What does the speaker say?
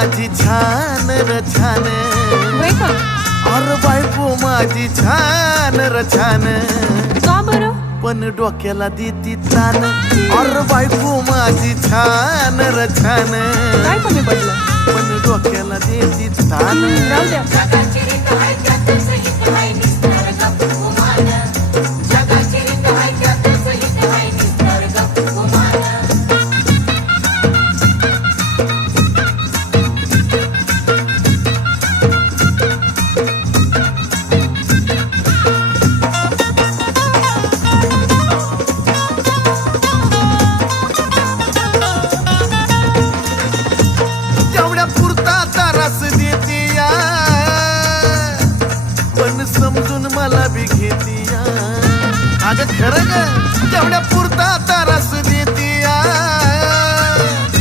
माझी छान र छान, होय का? अरे बायको माझी छान र छान, का बरं? पण डोक्याला देती तान. अरे बायको माझी छान र छान, काय कमी पडलं? पण डोक्याला देती तान. राहू द्या. तेवढ्या पुरता तारास देते या, पण समजून मला बी घेते या. अगं खरं ग, तेवढ्या